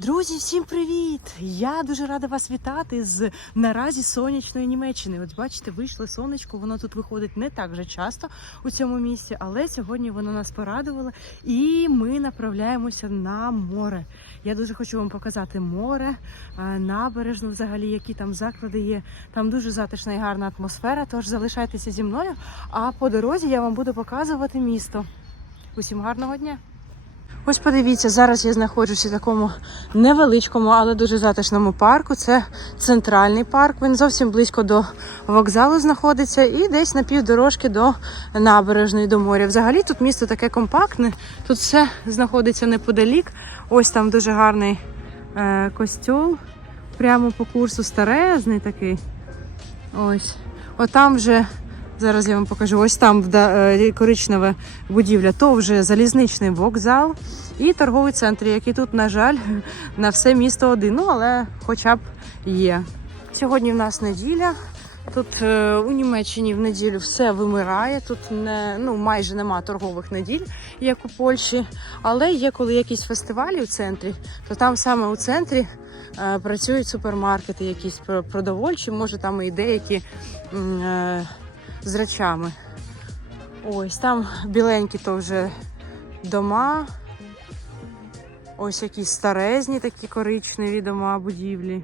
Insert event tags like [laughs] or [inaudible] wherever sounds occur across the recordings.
Друзі, всім привіт! Я дуже рада вас вітати з наразі сонячної Німеччини. От бачите, вийшло сонечко, воно тут виходить не так вже часто у цьому місці, але сьогодні воно нас порадувало, і ми направляємося на море. Я дуже хочу вам показати море, набережну, взагалі, які там заклади є. Там дуже затишна і гарна атмосфера. Тож залишайтеся зі мною. А по дорозі я вам буду показувати місто. Усім гарного дня! Ось подивіться, зараз я знаходжуся в такому невеличкому, але дуже затишному парку. Це центральний парк. Він зовсім близько до вокзалу знаходиться і десь на півдорожки до набережної до моря. Взагалі тут місто таке компактне. Тут все знаходиться неподалік. Ось там дуже гарний е, костьол. Прямо по курсу старезний такий. Ось. Отам вже Зараз я вам покажу. Ось там е, коричнева будівля, то вже залізничний вокзал і торговий центр, який тут, на жаль, [laughs] на все місто один. Ну, але хоча б є. Сьогодні в нас неділя. Тут е, у Німеччині в неділю все вимирає. Тут не ну майже нема торгових неділь, як у Польщі. Але є коли якісь фестивалі у центрі, то там саме у центрі е, працюють супермаркети, якісь продовольчі, може там і деякі. З речами. Ось там біленькі то вже дома. Ось якісь старезні такі коричневі дома, будівлі.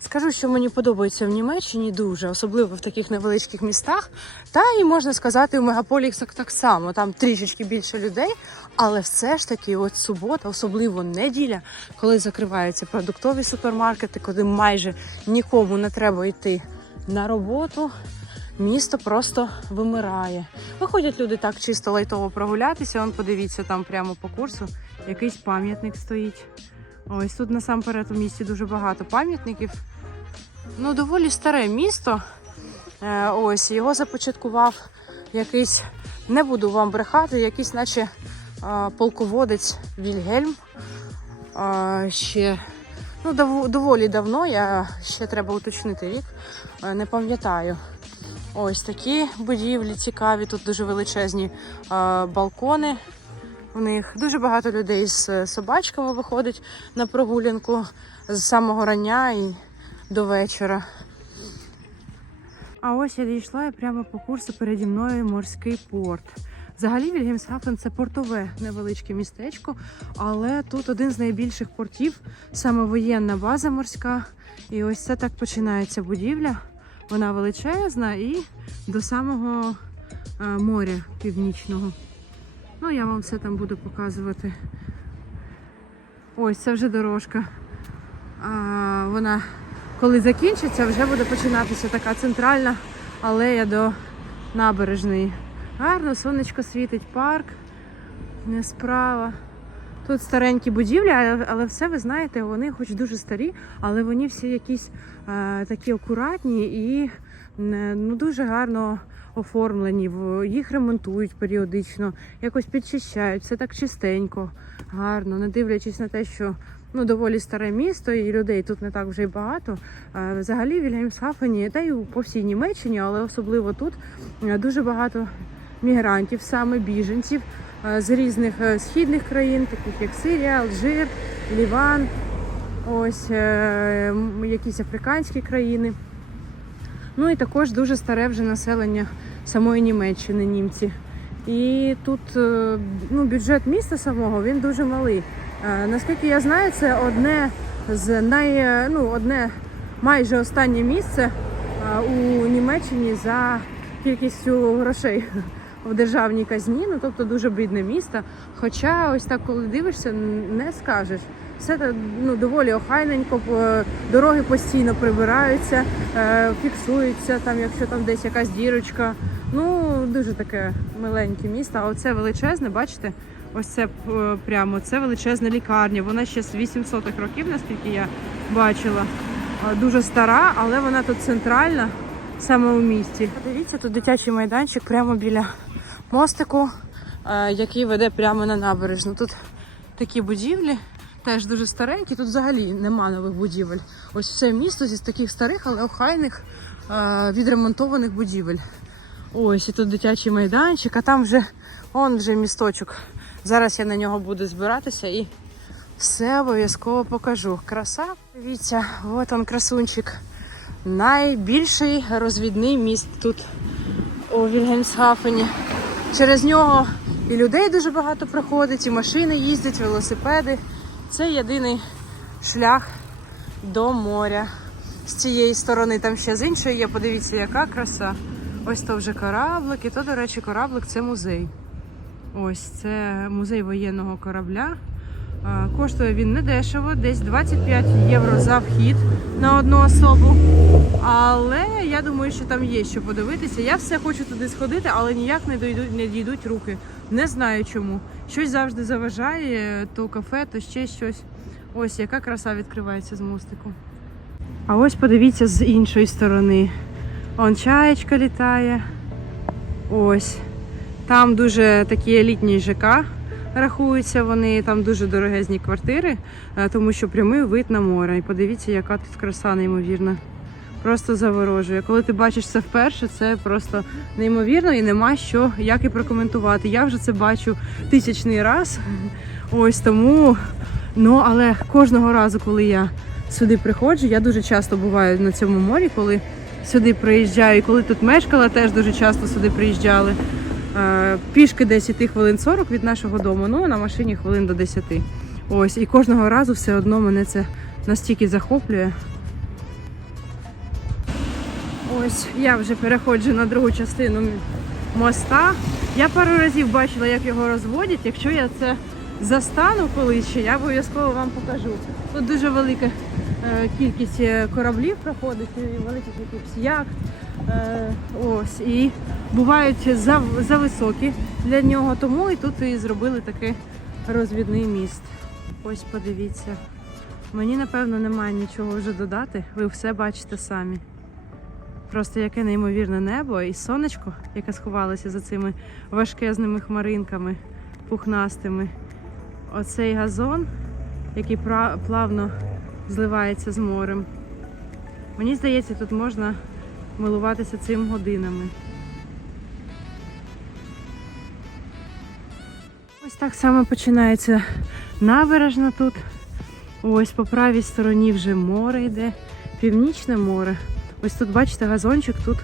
Скажу, що мені подобається в Німеччині дуже, особливо в таких невеличких містах. Та і можна сказати, в мегаполісах так само. Там трішечки більше людей, але все ж таки, от субота, особливо неділя, коли закриваються продуктові супермаркети, коли майже нікому не треба йти на роботу. Місто просто вимирає. Виходять люди так чисто лайтово прогулятися. Он подивіться, там прямо по курсу якийсь пам'ятник стоїть. Ось тут насамперед у місті дуже багато пам'ятників. Ну, доволі старе місто. Е, ось його започаткував якийсь, не буду вам брехати, якийсь, наче е, полководець Вільгельм. Е, ще ну, дов- доволі давно, я ще треба уточнити рік, не пам'ятаю. Ось такі будівлі цікаві, тут дуже величезні е, балкони. В них дуже багато людей з е, собачками виходить на прогулянку з самого рання і до вечора. А ось я дійшла і прямо по курсу переді мною морський порт. Взагалі Вільгельмсхафен це портове невеличке містечко, але тут один з найбільших портів, саме воєнна база морська. І ось це так починається будівля. Вона величезна і до самого е, моря північного. Ну, я вам все там буду показувати. Ось це вже дорожка. А, вона, коли закінчиться, вже буде починатися така центральна алея до набережної. Гарно, сонечко світить, парк не справа. Тут старенькі будівлі, але, але все ви знаєте, вони хоч дуже старі, але вони всі якісь е, такі акуратні і не, ну, дуже гарно оформлені. Їх ремонтують періодично, якось підчищають, все так чистенько, гарно, не дивлячись на те, що ну, доволі старе місто і людей тут не так вже й багато. Е, Взагалі в Вільгельмсхафені, та й по всій Німеччині, але особливо тут е, дуже багато мігрантів, саме біженців з різних е, східних країн, таких як Сирія, Алжир, Ліван, ось е, якісь африканські країни. Ну і також дуже старе вже населення самої Німеччини, німці. І тут е, ну, бюджет міста самого він дуже малий. Е, Наскільки я знаю, це одне з най, е, ну, одне майже останнє місце е, у Німеччині за кількістю грошей в державній казні. Ну тобто дуже бідне місто. Хоча ось так, коли дивишся, не скажеш. Все та- ну, доволі охайненько, дороги постійно прибираються, е, фіксуються, там, якщо там десь якась дірочка. Ну, дуже таке миленьке місто. А оце величезне, бачите? Ось це е, прямо це величезна лікарня. Вона ще з 800-х років, наскільки я бачила. Е, Дуже стара, але вона тут центральна, саме у місті. Дивіться, тут дитячий майданчик прямо біля мостику, е, який веде прямо на набережну. Тут такі будівлі, теж дуже старенькі. Тут взагалі нема нових будівель. Ось все місто зі таких старих, але охайних е, відремонтованих будівель. Ось і тут дитячий майданчик, а там вже он вже місточок Зараз я на нього буду збиратися і все обов'язково покажу. Краса. Дивіться, от он красунчик. Найбільший розвідний міст тут у Вільгельмсхафені. Через нього і людей дуже багато проходить, і машини їздять, велосипеди. Це єдиний шлях до моря. З цієї сторони, там ще з іншої є, подивіться, яка краса. Ось то вже кораблик, і то, до речі, кораблик це музей. Ось це музей воєнного корабля. Коштує він недешево, десь 25 євро за вхід на одну особу. Але я думаю, що там є що подивитися. Я все хочу туди сходити, але ніяк не дійдуть, не дійдуть руки. Не знаю чому. Щось завжди заважає, то кафе, то ще щось. Ось яка краса відкривається з мостику. А ось подивіться з іншої сторони. Он чаєчка літає. Ось. Там дуже такі елітні ЖК рахуються вони, там дуже дорогезні квартири, е, тому що прямий вид на море. І подивіться, яка тут краса неймовірна. Просто заворожує. Коли ти бачиш це вперше, це просто неймовірно і нема що як і прокоментувати. Я вже це бачу тисячний раз. Ось тому. Ну, але кожного разу, коли я сюди приходжу, я дуже часто буваю на цьому морі, коли сюди приїжджаю. І коли тут мешкала, теж дуже часто сюди приїжджали. Е, Пішки десь іти хвилин 40 від нашого дому, ну на машині хвилин до 10. Ось, і кожного разу все одно мене це настільки захоплює. Ось я вже переходжу на другу частину моста. Я пару разів бачила, як його розводять. Якщо я це застану колись, ще, я обов'язково вам покажу. Тут дуже велика е, кількість е, кораблів проходить, великих якихось яхт. Е, ось, і бувають зав- зависокі для нього, тому і тут і зробили такий розвідний міст. Ось подивіться. Мені напевно немає нічого вже додати. Ви все бачите самі. Просто яке неймовірне небо і сонечко, яке сховалося за цими важкезними хмаринками пухнастими. Оцей газон, який плавно зливається з морем. Мені здається, тут можна милуватися цим годинами. Ось так само починається набережна тут. Ось по правій стороні вже море йде, північне море. Ось тут, бачите, газончик тут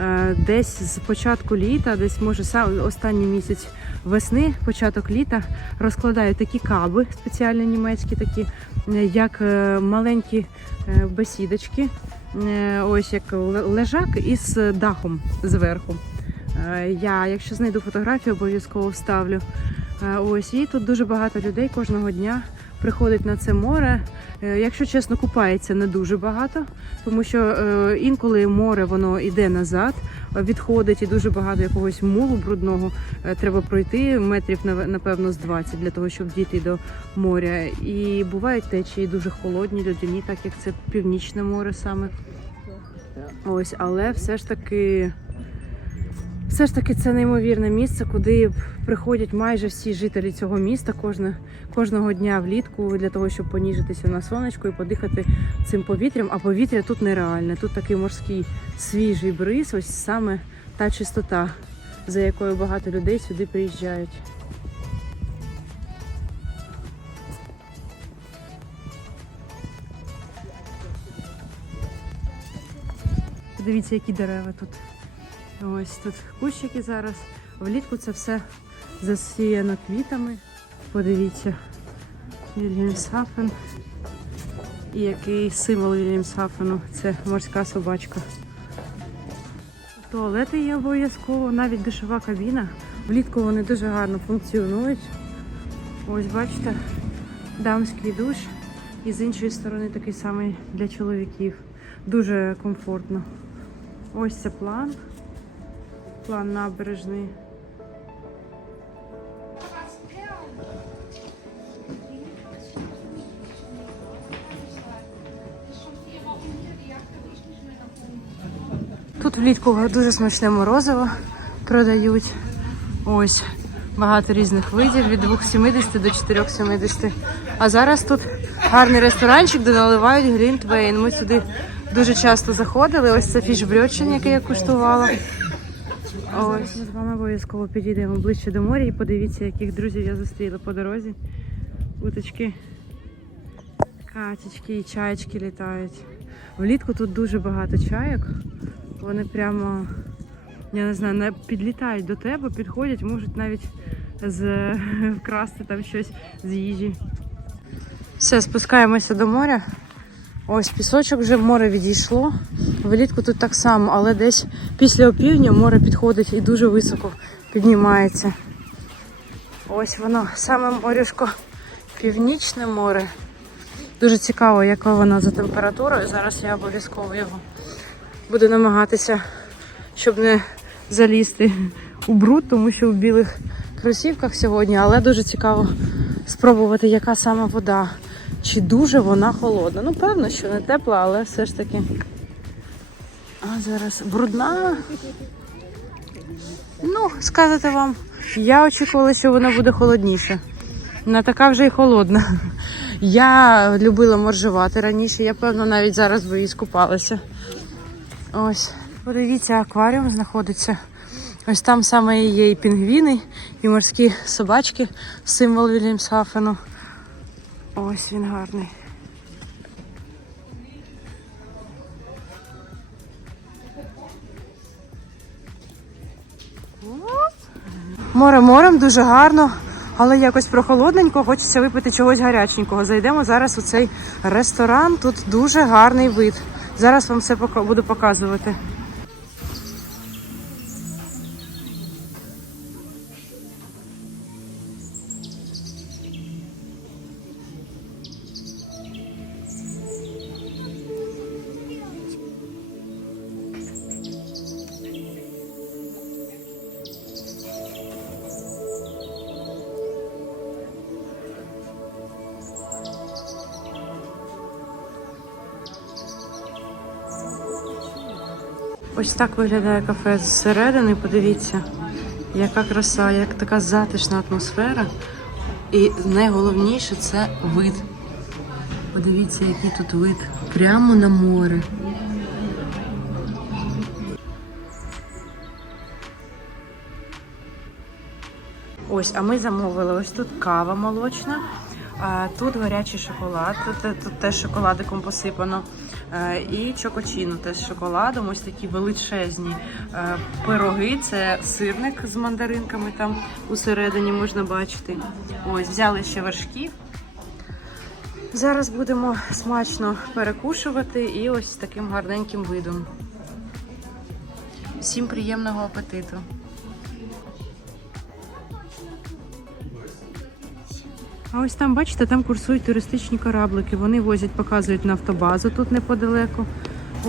е, десь з початку літа, десь може останній місяць весни, початок літа, розкладають такі каби спеціальні німецькі, такі, е, як е, маленькі е, бесідочки, ось як лежак із дахом зверху. Я, якщо знайду фотографію, обов'язково вставлю. Ось і тут дуже багато людей кожного дня приходить на це море. Е, Якщо чесно, купається не дуже багато, тому що е, інколи море воно йде назад, відходить і дуже багато якогось мулу брудного е, треба пройти метрів напевно з 20 для того, щоб дійти до моря. І бувають течії дуже холодні, льодяні, так як це північне море саме. Ось, але все ж таки. Все ж таки це неймовірне місце, куди приходять майже всі жителі цього міста кожне, кожного дня влітку для того, щоб поніжитися на сонечку і подихати цим повітрям. А повітря тут нереальне. Тут такий морський свіжий бриз, ось саме та чистота, за якою багато людей сюди приїжджають. Подивіться, які дерева тут. Ось тут кущики зараз. Влітку це все засіяно квітами. Подивіться, Вільгельмсхафен. І який символ Вільгельмсхафену це морська собачка. Туалети є обов'язково, навіть душова кабіна. Влітку вони дуже гарно функціонують. Ось бачите, дамський душ. І з іншої сторони такий самий для чоловіків. Дуже комфортно. Ось це план. План набережний. Тут влітку дуже смачне морозиво продають. Ось багато різних видів від 2,70 до 4,70. А зараз тут гарний ресторанчик, де наливають глінтвейн. Ми сюди дуже часто заходили. Ось це фішбрьочин, який я куштувала. А зараз ми з вами обов'язково підійдемо ближче до моря і подивіться, яких друзів я зустріла по дорозі. Уточки, качечки і чаєчки літають. Влітку тут дуже багато чайок. Вони прямо, я не знаю, підлітають до тебе, підходять, можуть навіть з... вкрасти там щось з їжі. Все, спускаємося до моря. Ось пісочок вже в море відійшло. Влітку тут так само, але десь після опівдня море підходить і дуже високо піднімається. Ось воно, саме морюшко, північне море. Дуже цікаво, яка вона за температурою. Зараз я обов'язково його буду намагатися, щоб не залізти у бруд, тому що в білих кросівках сьогодні, але дуже цікаво спробувати, яка саме вода. Чи дуже вона холодна? Ну, певно, що не тепла, але все ж таки. А зараз брудна. Ну, сказати вам, я очікувала, що вона буде холодніша. Не така вже й холодна. Я любила моржувати раніше, я певно навіть зараз би і скупалася. Ось, подивіться, акваріум знаходиться. Ось там саме є і пінгвіни, і морські собачки, символ Вільямсхафену. Ось він гарний. Море морем дуже гарно, але якось прохолодненько, хочеться випити чогось гаряченького. Зайдемо зараз у цей ресторан. Тут дуже гарний вид. Зараз вам все буду показувати. Ось так виглядає кафе зсередини. Подивіться, яка краса, як така затишна атмосфера. І найголовніше це вид. Подивіться, який тут вид. Прямо на море. Ось, а ми замовили ось тут кава молочна, а тут гарячий шоколад, тут, тут теж шоколадиком посипано. Е, І чокочіно теж з шоколадом, ось такі величезні е, пироги. Це сирник з мандаринками там усередині можна бачити. Ось, взяли ще вершків. Зараз будемо смачно перекушувати і ось таким гарненьким видом. Всім приємного апетиту! А ось там, бачите, там курсують туристичні кораблики. Вони возять, показують нафтобазу тут неподалеку.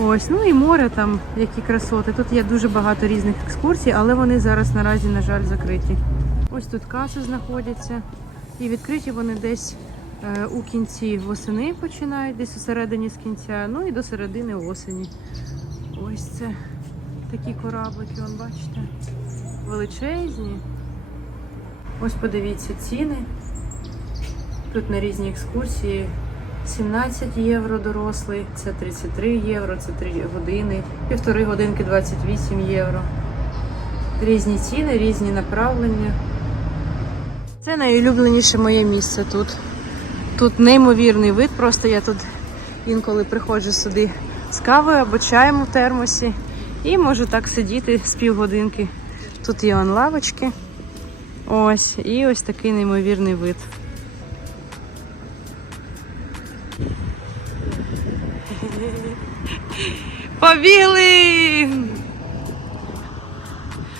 Ось, ну і море там, які красоти. Тут є дуже багато різних екскурсій, але вони зараз наразі, на жаль, закриті. Ось тут каси знаходяться. І відкриті вони десь е, у кінці восени починають, десь у середині з кінця, ну і до середини осені. Ось це такі кораблики, вон бачите, величезні. Ось подивіться ціни. Тут на різні екскурсії 17 євро дорослий, це 33 євро, це 3 години, півтори годинки 28 євро. Різні ціни, різні направлення. Це найулюбленіше моє місце тут. Тут неймовірний вид, просто я тут інколи приходжу сюди з кавою або чаєм у термосі і можу так сидіти з півгодинки. Тут є лавочки. Ось, і ось такий неймовірний вид. Побігли!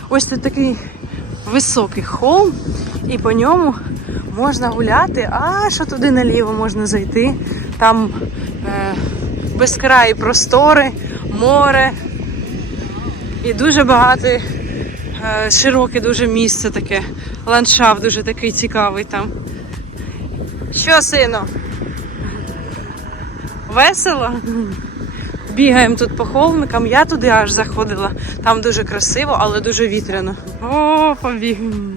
Ось тут такий високий холм, і по ньому можна гуляти, а що туди наліво можна зайти. Там е, безкраї простори, море і дуже багато е, широке дуже місце таке. Ландшафт дуже такий цікавий там. Що, сину? Весело? Бігаємо тут по холмикам. Я туди аж заходила. Там дуже красиво, але дуже вітряно. О, побігаємо.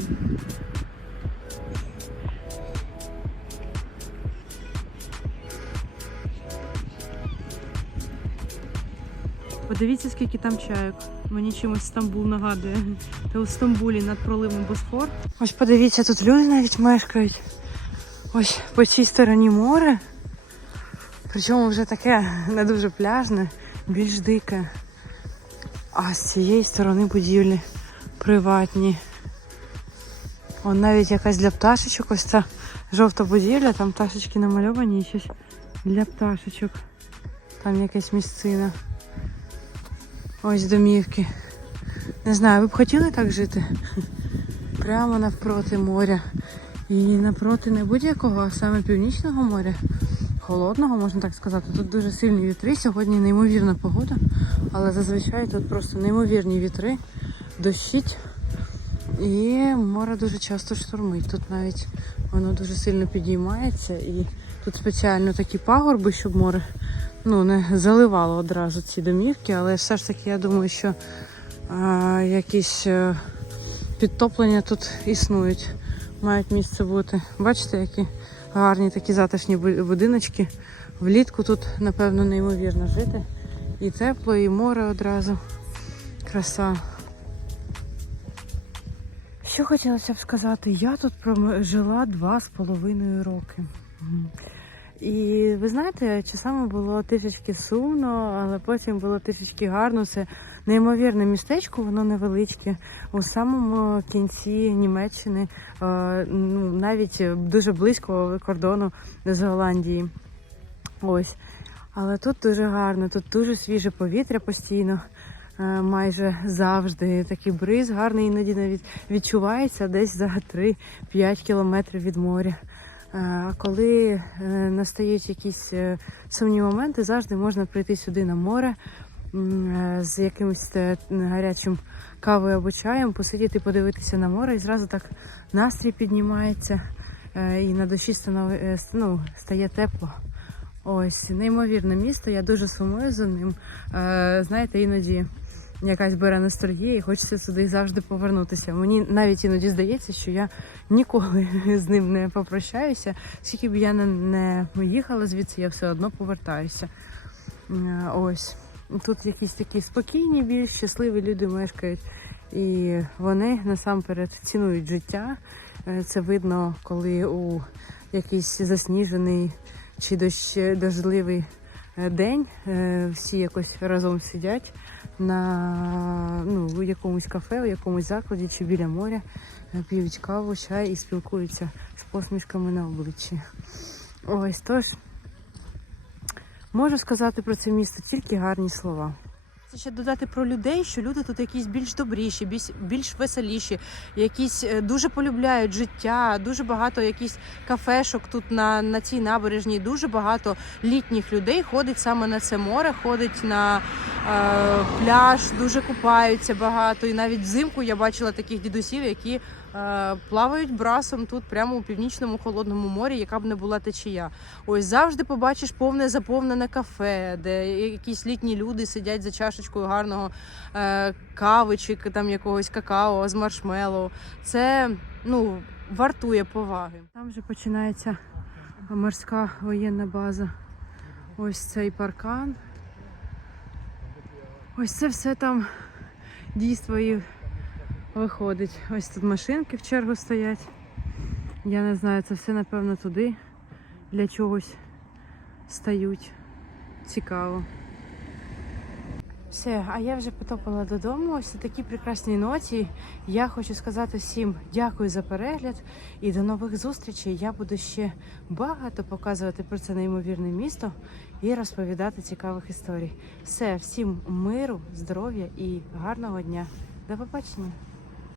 Подивіться, скільки там чайок. Мені чимось Стамбул нагадує. Та у Стамбулі над проливом Босфор. Ось подивіться, тут люди навіть мешкають. Ось по цій стороні море. Причому вже таке не дуже пляжне, більш дике. А з цієї сторони будівлі приватні. Вон навіть якась для пташечок, ось ця жовта будівля, там пташечки намальовані і щось для пташечок. Там якась місцина. Ось домівки. Не знаю, ви б хотіли так жити? [laughs] Прямо навпроти моря. І напроти не будь-якого, а саме північного моря. Холодного, можна так сказати. Тут дуже сильні вітри. Сьогодні неймовірна погода, але зазвичай тут просто неймовірні вітри, дощить. І море дуже часто штормить. Тут навіть воно дуже сильно підіймається і тут спеціально такі пагорби, щоб море ну, не заливало одразу ці домівки, але все ж таки я думаю, що а, якісь е, підтоплення тут існують, мають місце бути. Бачите, які гарні такі затишні будиночки. Влітку тут, напевно, неймовірно жити. І тепло, і море одразу. Краса. Що хотілося б сказати? Я тут прожила два з половиною роки. І ви знаєте, часами було трішечки сумно, але потім було трішечки гарно. Це неймовірне містечко, воно невеличке. У самому кінці Німеччини, е, ну, навіть дуже близько кордону з Голландії. Ось. Але тут дуже гарно, тут дуже свіже повітря постійно, е, майже завжди. Такий бриз гарний, іноді навіть відчувається десь за 3-5 кілометрів від моря. Е, А коли настають якісь сумні моменти, завжди можна прийти сюди на море з якимось е, гарячим кавою або чаєм, посидіти, подивитися на море, і зразу так настрій піднімається, е, і на душі станов... е, ну, стає тепло. Ось, неймовірне місто, я дуже сумую за ним. Е, знаєте, іноді якась бере ностальгія і хочеться сюди завжди повернутися. Мені навіть іноді здається, що я ніколи з ним не попрощаюся. Скільки б я не, їхала звідси, я все одно повертаюся. Е, Ось. Тут якісь такі спокійні, більш щасливі люди мешкають. І вони насамперед цінують життя. Е, Це видно, коли у якийсь засніжений чи дощ, дождливий е, день е, всі якось разом сидять на ну, у якомусь кафе, у якомусь закладі чи біля моря, п'ють каву, чай і спілкуються з посмішками на обличчі. Ось тож можу сказати про це місто тільки гарні слова. Це ще додати про людей, що люди тут якісь більш добріші, більш, більш веселіші, якісь е, дуже полюбляють життя, дуже багато якісь кафешок тут на, на цій набережній, дуже багато літніх людей ходить саме на це море, ходить на е, пляж, дуже купаються багато. І навіть взимку я бачила таких дідусів, які плавають брасом тут, прямо у північному холодному морі, яка б не була течія. Ось завжди побачиш повне заповнене кафе, де якісь літні люди сидять за чашечкою гарного е, кави чи там якогось какао з маршмеллоу. Це ну вартує поваги. Там вже починається морська воєнна база. Ось цей паркан. Ось це все там дійство і виходить. Ось тут машинки в чергу стоять. Я не знаю, це все напевно туди для чогось стають. Цікаво. Все, а я вже потопала додому. Ось на такій прекрасній ноті. Я хочу сказати всім дякую за перегляд і до нових зустрічей. Я буду ще багато показувати про це неймовірне місто і розповідати цікавих історій. Все, всім миру, здоров'я і гарного дня. До побачення!